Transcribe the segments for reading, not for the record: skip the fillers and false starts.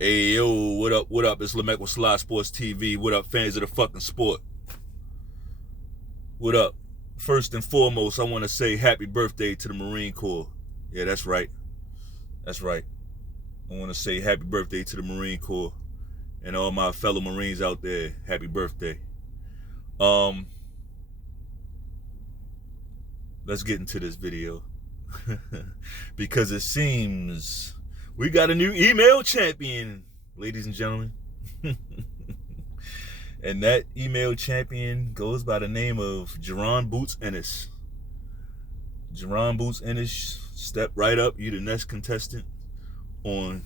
Hey, yo, what up, what up? It's Lamek with Selah Sports TV. What up, fans of the fucking sport? What up? First and foremost, I want to say happy birthday to the Marine Corps. Yeah, that's right. That's right. I want to say happy birthday to the Marine Corps and all my fellow Marines out there. Happy birthday. Um, let's get into this video. Because it seems we got a new email champion, ladies and gentlemen. And that email champion goes by the name of Jerron Boots Ennis. Jerron Boots Ennis, step right up. You the next contestant on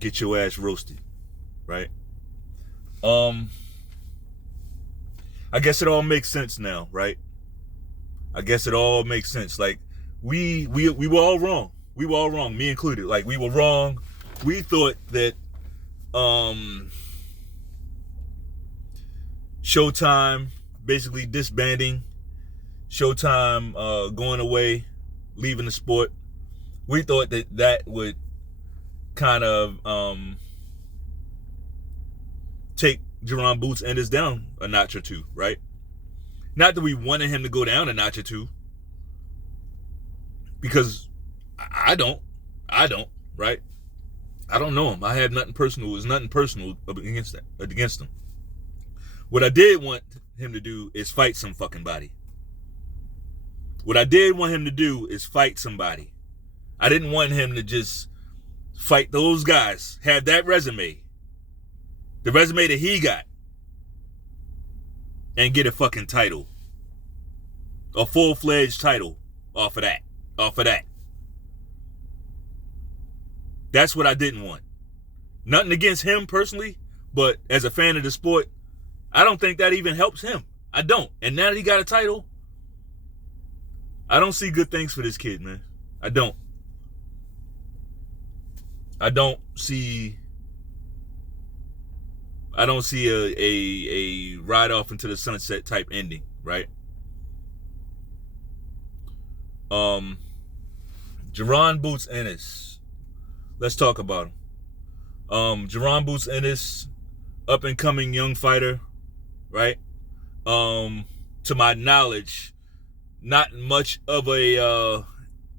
Get Your Ass Roasted, right? I guess it all makes sense now, right? I guess it all makes sense. Like we were all wrong. We were all wrong, me included. Like we were wrong. We thought that Showtime basically disbanding, Showtime going away, leaving the sport. We thought that would kind of take Jerron Boots Ennis down a notch or two, right? Not that we wanted him to go down a notch or two, because I don't, right? I don't know him. I have nothing personal. There's nothing personal against him. What I did want him to do is fight some fucking body. What I did want him to do is fight somebody. I didn't want him to just fight those guys, have that resume, the resume that he got, and get a fucking title. A full-fledged title off of that. That's what I didn't want. Nothing against him personally, but as a fan of the sport, I don't think that even helps him. I don't. And now that he got a title, I don't see good things for this kid, man. I don't see a ride off into the sunset type ending, right? Jerron Boots Ennis. Let's talk about him. Jerron Boots Ennis, up and coming young fighter, right? To my knowledge, not much of a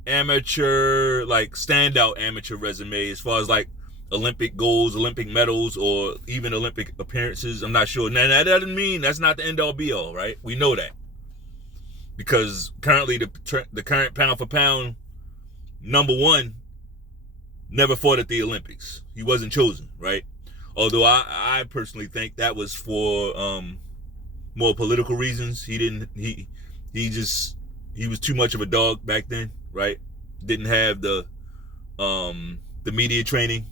amateur, like standout amateur resume as far as like Olympic goals, Olympic medals, or even Olympic appearances. I'm not sure. Now that doesn't mean that's not the end all be all, right? We know that, because currently the current pound for pound number one never fought at the Olympics. He wasn't chosen, right? Although I personally think that was for more political reasons. He was too much of a dog back then, right? Didn't have the media training,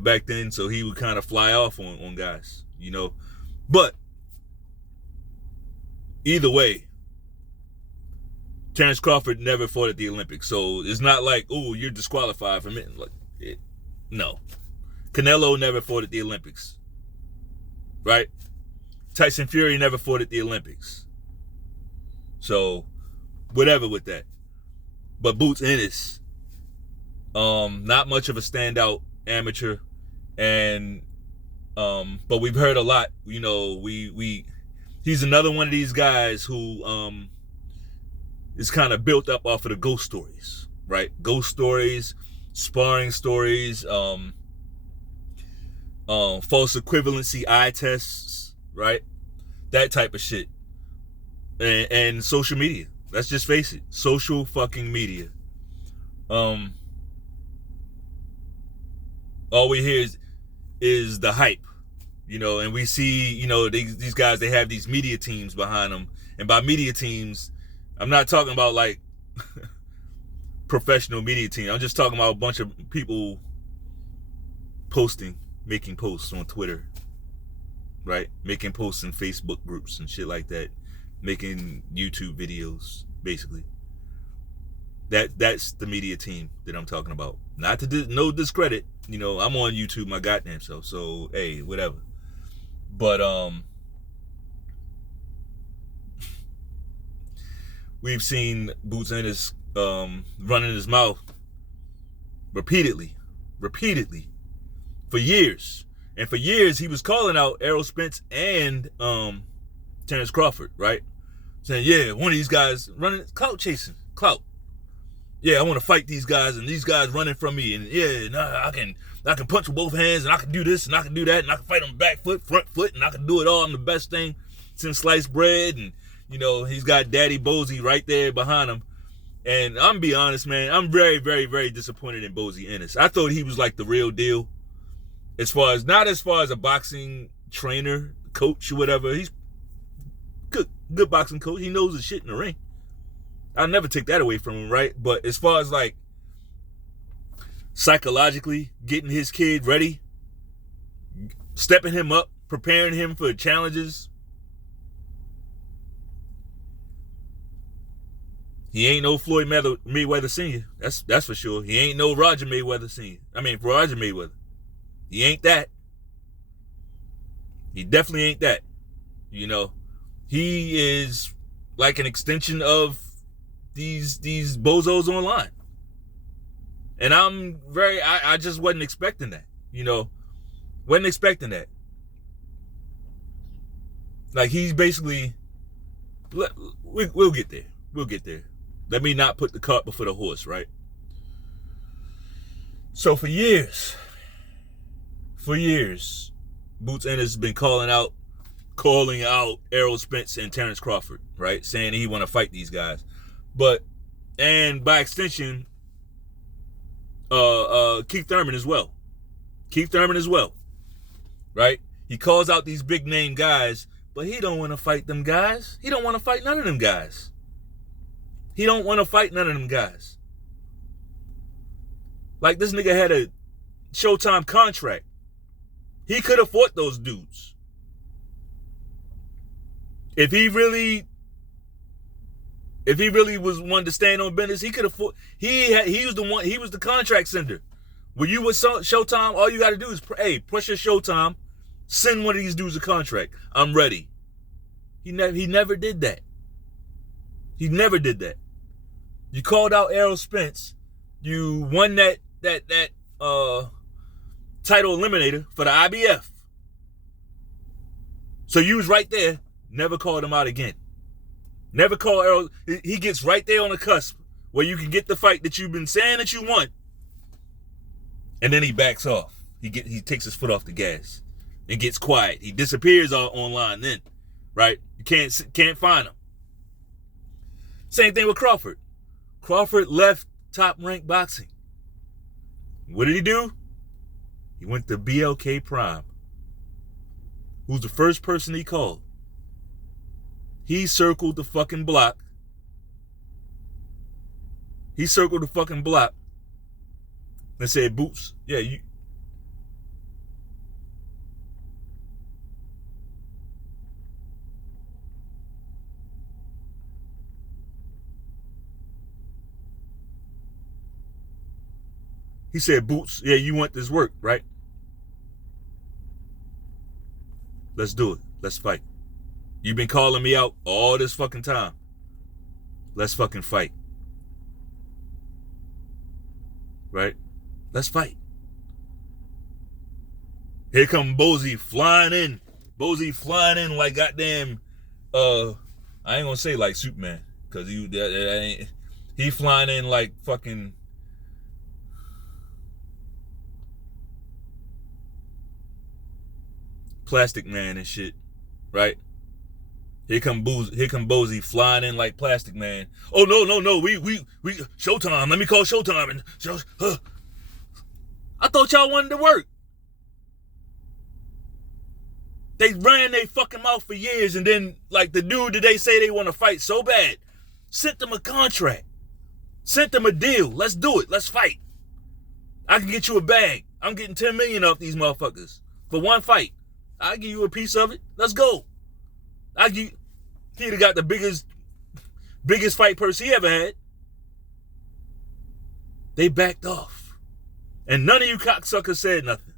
back then, so he would kind of fly off on guys, But either way, Terrence Crawford never fought at the Olympics, so it's not like, oh, you're disqualified from it. Like, no. Canelo never fought at the Olympics, right? Tyson Fury never fought at the Olympics. So, whatever with that. But Boots Ennis, not much of a standout amateur, and but we've heard a lot. He's another one of these guys who is kind of built up off of the ghost stories, right? Ghost stories, sparring stories, false equivalency eye tests, right? That type of shit. And social media. Let's just face it. Social fucking media. All we hear is the hype, and we see, these guys, they have these media teams behind them. And by media teams, I'm not talking about like professional media team. I'm just talking about a bunch of people making posts on Twitter, right? Making posts in Facebook groups and shit like that. Making YouTube videos, basically. That's the media team that I'm talking about. Not to no discredit, I'm on YouTube my goddamn self, so hey, whatever. But we've seen Boots Ennis running his mouth repeatedly repeatedly for years. And for years, he was calling out Errol Spence and Terrence Crawford, right? Saying, yeah, one of these guys running, clout chasing, clout. Yeah, I want to fight these guys, and these guys running from me, and yeah, nah, I can punch with both hands, and I can do this, and I can do that, and I can fight on back foot, front foot, and I can do it all. I'm the best thing since sliced bread, and you know, he's got Daddy Bozy right there behind him. And I'm be honest, man, I'm very, very, very disappointed in Bozy Ennis. I thought he was like the real deal. Not as far as a boxing trainer, coach, or whatever. He's good boxing coach. He knows his shit in the ring. I'll never take that away from him, right? But as far as like psychologically getting his kid ready, stepping him up, preparing him for challenges, he ain't no Floyd Mayweather Sr. That's for sure. He ain't no Roger Mayweather Sr. Roger Mayweather. He ain't that. He definitely ain't that. You know, he is like an extension of these bozos online. And I just wasn't expecting that. You know, wasn't expecting that. Like he's basically, we'll get there. We'll get there. Let me not put the cart before the horse, right? So for years, Boots Ennis has been calling out Errol Spence and Terrence Crawford, right? Saying he want to fight these guys. And by extension, Keith Thurman as well. Right? He calls out these big name guys, but he don't want to fight them guys. He don't want to fight none of them guys. Like this nigga had a Showtime contract. He could have fought those dudes. If he really was one to stand on business, he could have fought. He was the contract sender. When you with Showtime, all you got to do is, push your Showtime, send one of these dudes a contract. I'm ready. He never did that. You called out Errol Spence. You won that title eliminator for the IBF. So you was right there. Never called him out again. Never call Errol. He gets right there on the cusp where you can get the fight that you've been saying that you want. And then he backs off. He takes his foot off the gas and gets quiet. He disappears online then, right? You can't find him. Same thing with Crawford. Crawford left Top Rank Boxing. What did he do? He went to BLK Prime. Who's the first person he called? He circled the fucking block. And said, Boots, yeah, you. He said, Boots, yeah, you want this work, right? Let's do it. Let's fight. You've been calling me out all this fucking time. Let's fucking fight. Right? Let's fight. Here come Bozy flying in. Like goddamn, I ain't gonna say like Superman, because he flying in like fucking Plastic Man and shit, right? Here come Bozy flying in like Plastic Man. Oh no, we Showtime. Let me call Showtime and I thought y'all wanted to work. They ran their fucking mouth for years, and then like the dude that they say they want to fight so bad, sent them a contract, sent them a deal. Let's do it. Let's fight. I can get you a bag. I'm getting $10 million off these motherfuckers for one fight. I'll give you a piece of it. Let's go. He'd have got the biggest fight purse he ever had. They backed off. And none of you cocksuckers said nothing.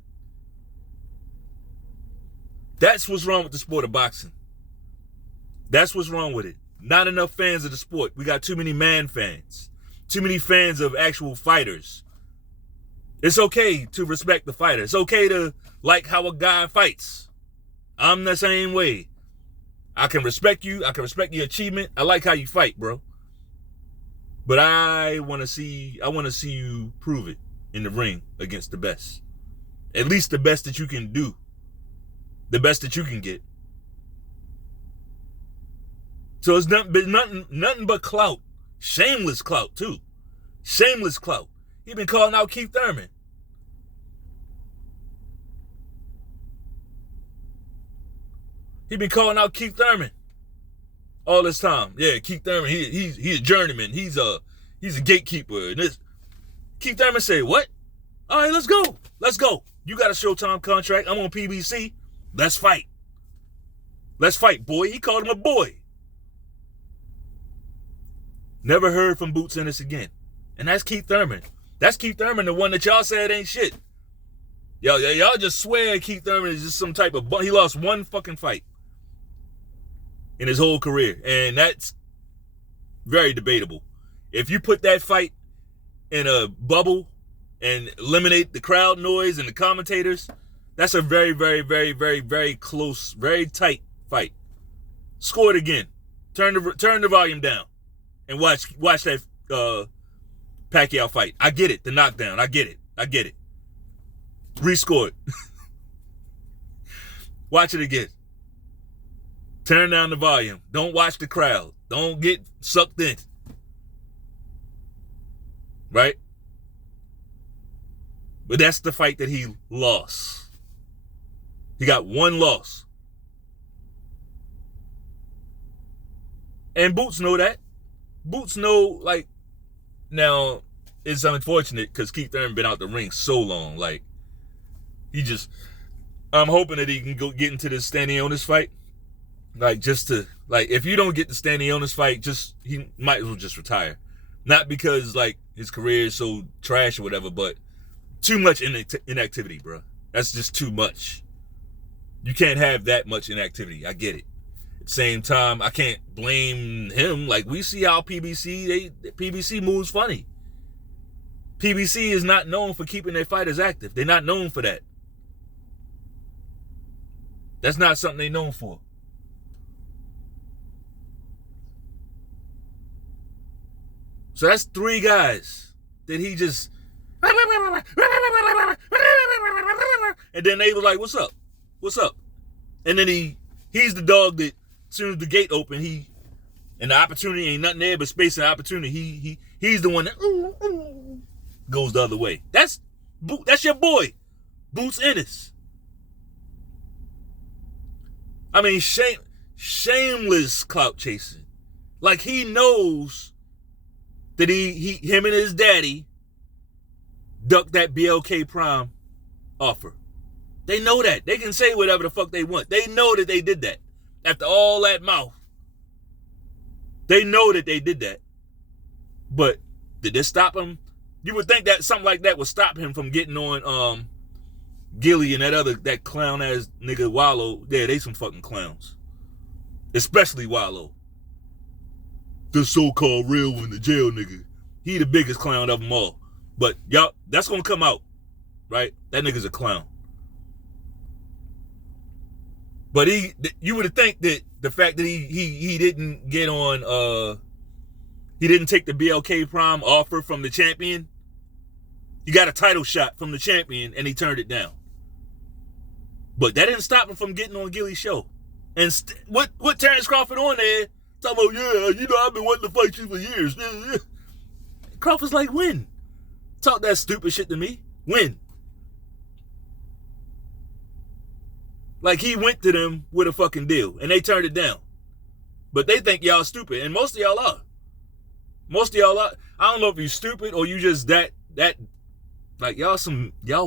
That's what's wrong with the sport of boxing. That's what's wrong with it. Not enough fans of the sport. We got too many man fans. Too many fans of actual fighters. It's okay to respect the fighter. It's okay to like how a guy fights. I'm the same way. I can respect you. I can respect your achievement. I like how you fight, bro. But I want to see you prove it in the ring against the best. At least the best that you can do. The best that you can get. So it's nothing but clout. Shameless clout, too. Shameless clout. He been calling out Keith Thurman. He been calling out Keith Thurman all this time. Yeah, Keith Thurman, he's a journeyman. He's a gatekeeper. And this Keith Thurman said, what? All right, let's go. Let's go. You got a Showtime contract. I'm on PBC. Let's fight. Let's fight, boy. He called him a boy. Never heard from Boots Ennis again. And that's Keith Thurman. That's Keith Thurman, the one that y'all said ain't shit. Y'all just swear Keith Thurman is just some type of... He lost one fucking fight in his whole career. And that's very debatable. If you put that fight in a bubble and eliminate the crowd noise and the commentators, that's a very, very, very, very, very close, very tight fight. Score it again. Turn the volume down and watch that Pacquiao fight. I get it. The knockdown. I get it. Rescore it. Watch it again. Turn down the volume. Don't watch the crowd. Don't get sucked in. Right? But that's the fight that he lost. He got one loss. And Boots know that. Boots know, like, now, it's unfortunate because Keith Thurman been out the ring so long. Like, I'm hoping that he can get into this standing on this fight. Like, if you don't get the standing on this fight, he might as well just retire. Not because, like, his career is so trash or whatever, but too much inactivity, bro. That's just too much. You can't have that much inactivity. I get it. At the same time, I can't blame him. Like, we see how PBC moves funny. PBC is not known for keeping their fighters active. They're not known for that. That's not something they're known for. So that's 3 guys that he just... And then they were like, what's up? What's up? And then he's the dog that as soon as the gate opened, and the opportunity ain't nothing there but space and opportunity, he's the one that goes the other way. That's your boy, Boots Ennis. I mean, shameless clout chasing. Like, he knows that him and his daddy ducked that BLK Prime offer. They know that. They can say whatever the fuck they want. They know that they did that. After all that mouth. They know that they did that. But did this stop him? You would think that something like that would stop him from getting on Gilly and that clown ass nigga Wallow. Yeah, they some fucking clowns. Especially Wallow. The so-called real one, the jail nigga. He the biggest clown of them all. But y'all, that's gonna come out. Right? That nigga's a clown. But you would think that the fact that he didn't get on, he didn't take the BLK Prime offer from the champion. He got a title shot from the champion and he turned it down. But that didn't stop him from getting on Gilly's show. And what Terrence Crawford on there talking about? Yeah, I've been wanting to fight you for years. Crawford's like, when? Talk that stupid shit to me. When? Like, he went to them with a fucking deal, and they turned it down. But they think y'all stupid, and most of y'all are. Most of y'all are. I don't know if you're stupid or you just that like y'all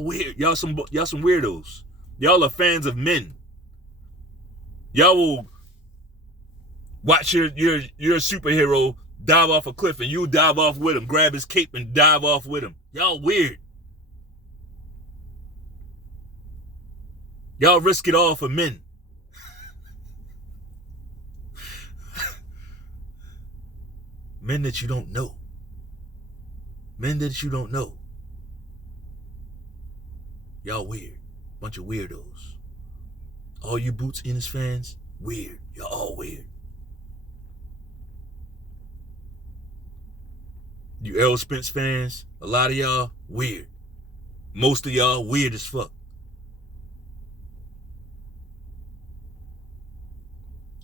weird. Y'all some weirdos. Y'all are fans of men. Y'all will watch your superhero dive off a cliff and you dive off with him, grab his cape and dive off with him. Y'all weird. Y'all risk it all for men. Men that you don't know. Men that you don't know. Y'all weird. Bunch of weirdos. All you Boots Ennis fans, weird. Y'all all weird. You Errol Spence fans, a lot of y'all, weird. Most of y'all, weird as fuck.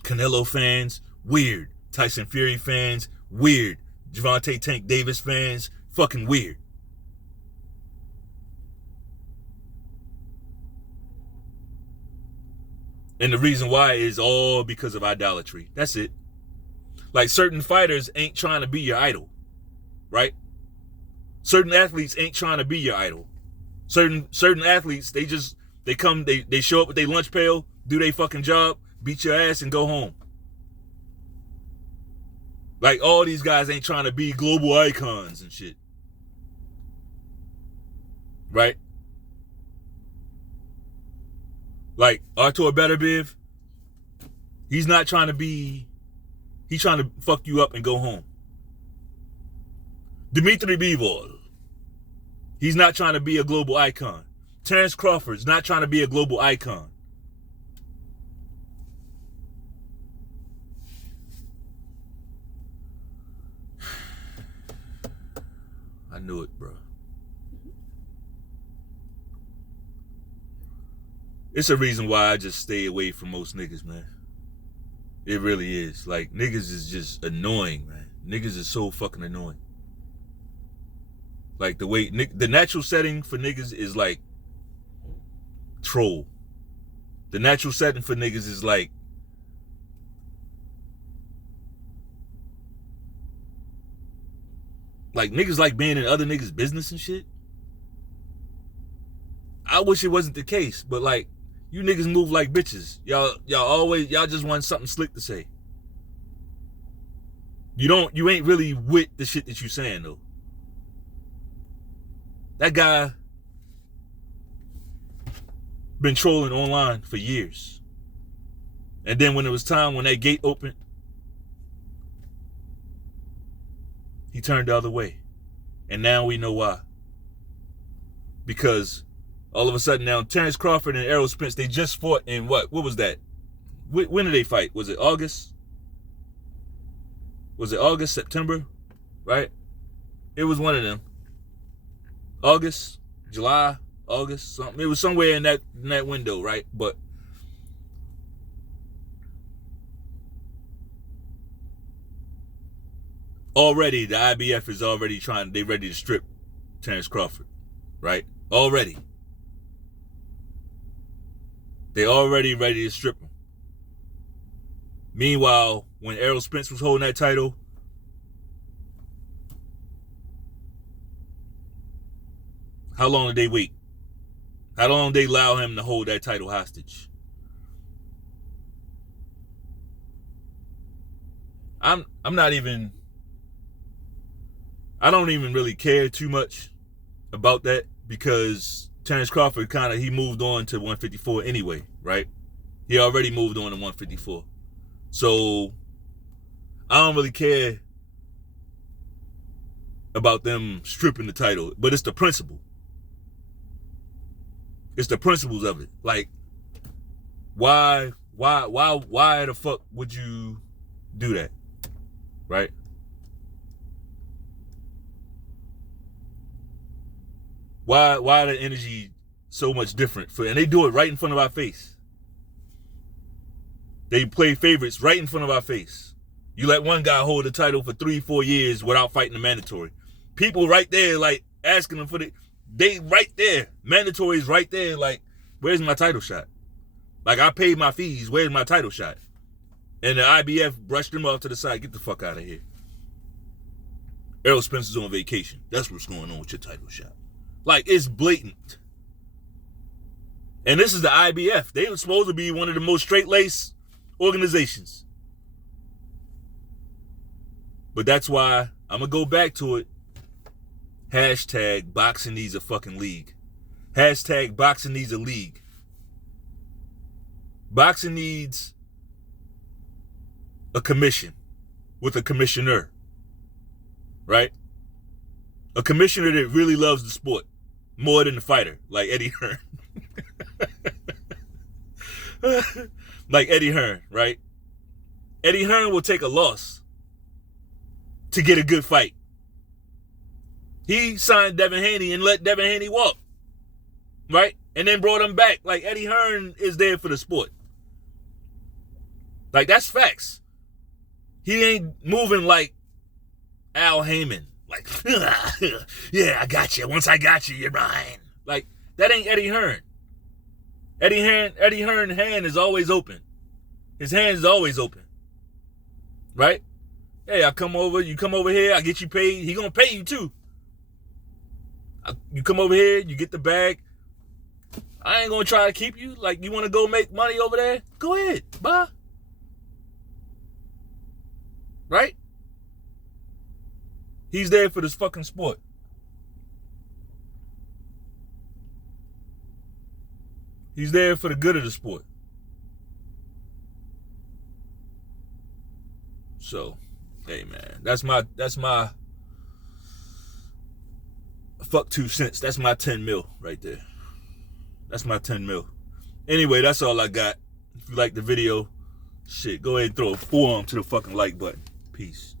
Canelo fans, weird. Tyson Fury fans, weird. Gervonta Tank Davis fans, fucking weird. And the reason why is all because of idolatry. That's it. Like, certain fighters ain't trying to be your idol, right? Certain athletes ain't trying to be your idol. Certain athletes, they show up with their lunch pail, do their fucking job, beat your ass, and go home. Like, all these guys ain't trying to be global icons and shit. Right? Like, Artur Beterbiev, he's not trying to be, he's trying to fuck you up and go home. Dmitry Bivol, he's not trying to be a global icon. Terence Crawford's not trying to be a global icon. I knew it, bro. It's a reason why I just stay away from most niggas, man. It really is. Like, niggas is just annoying, man. Niggas is so fucking annoying. Like, the way, the natural setting for niggas is like troll. The natural setting for niggas is like niggas like being in other niggas' business and shit. I wish it wasn't the case, but like, you niggas move like bitches. Y'all just want something slick to say. You ain't really with the shit that you saying though. That guy been trolling online for years. And then when it was time, when that gate opened, he turned the other way. And now we know why. Because all of a sudden now, Terence Crawford and Errol Spence, they just fought in what? What was that? When did they fight? Was it August? Was it August, September? Right? It was one of them. August, July, August, something. It was somewhere in that window, right? But already the IBF is already they ready to strip Terence Crawford, right? Already. They already ready to strip him. Meanwhile, when Errol Spence was holding that title, how long did they wait? How long did they allow him to hold that title hostage? I don't even really care too much about that, because Terence Crawford he moved on to 154 anyway, right? He already moved on to 154. So I don't really care about them stripping the title, but it's the principle. It's the principles of it. Like, why the fuck would you do that? Right? Why the energy so much different? And they do it right in front of our face. They play favorites right in front of our face. You let one guy hold the title for 3-4 years without fighting the mandatory. People right there, like, asking them for they right there. Mandatory is right there, like, where's my title shot? Like, I paid my fees, where's my title shot? And the IBF brushed him off to the side. Get the fuck out of here. Errol Spence is on vacation. That's what's going on with your title shot. Like, it's blatant. And this is the IBF. They were supposed to be one of the most straight-laced organizations. But that's why I'm going to go back to it. Hashtag boxing needs a fucking league. Hashtag boxing needs a league. Boxing needs a commission with a commissioner. Right? A commissioner that really loves the sport more than the fighter, like Eddie Hearn. Like Eddie Hearn, right? Eddie Hearn will take a loss to get a good fight. He signed Devin Haney and let Devin Haney walk, right? And then brought him back. Like, Eddie Hearn is there for the sport. Like, that's facts. He ain't moving like Al Heyman. Like, yeah, I got you. Once I got you, you're mine. Like, that ain't Eddie Hearn. Eddie Hearn's hand is always open. His hand is always open. Right? Hey, I come over, you come over here, I get you paid. He gonna pay you too. You come over here, you get the bag. I ain't gonna try to keep you. Like, you wanna go make money over there? Go ahead, bye. Right? He's there for this fucking sport. He's there for the good of the sport. So, hey man, that's my fuck 2 cents. That's my 10 mil right there. That's my 10 mil. Anyway, that's all I got. If you like the video, shit, go ahead and throw a forearm to the fucking like button. Peace.